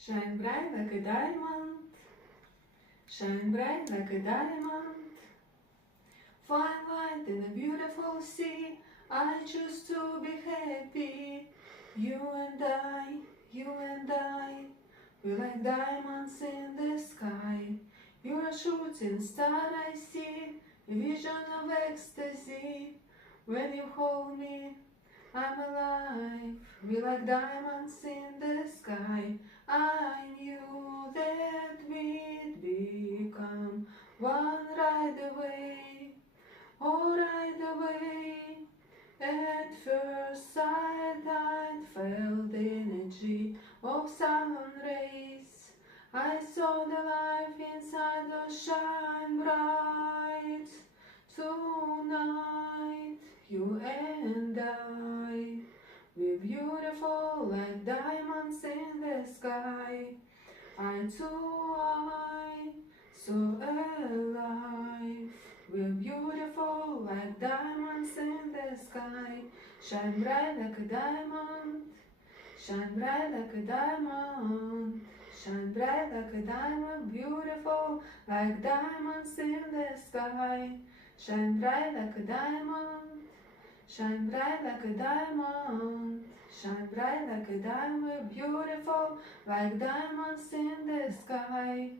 Shine bright like a diamond, shine bright like a diamond. Fine light in a beautiful sea, I choose to be happy. You and I, we're like diamonds in the sky. You're a shooting star I see, a vision of ecstasy. When you hold me, I'm alive. We're like diamonds in the sky. I knew that we'd become one right away, oh right away. At first sight I felt the energy of sun rays. I saw the life inside us shine bright. Tonight, you and I, we're beautiful like diamonds in the sky. Eye to eye, so alive. We're beautiful like diamonds in the sky. Shine bright like a diamond, shine bright like a diamond, shine bright like a diamond. Beautiful like diamonds in the sky. Shine bright like a diamond, shine bright like a diamond, shine bright like a diamond. Beautiful like diamonds in the sky.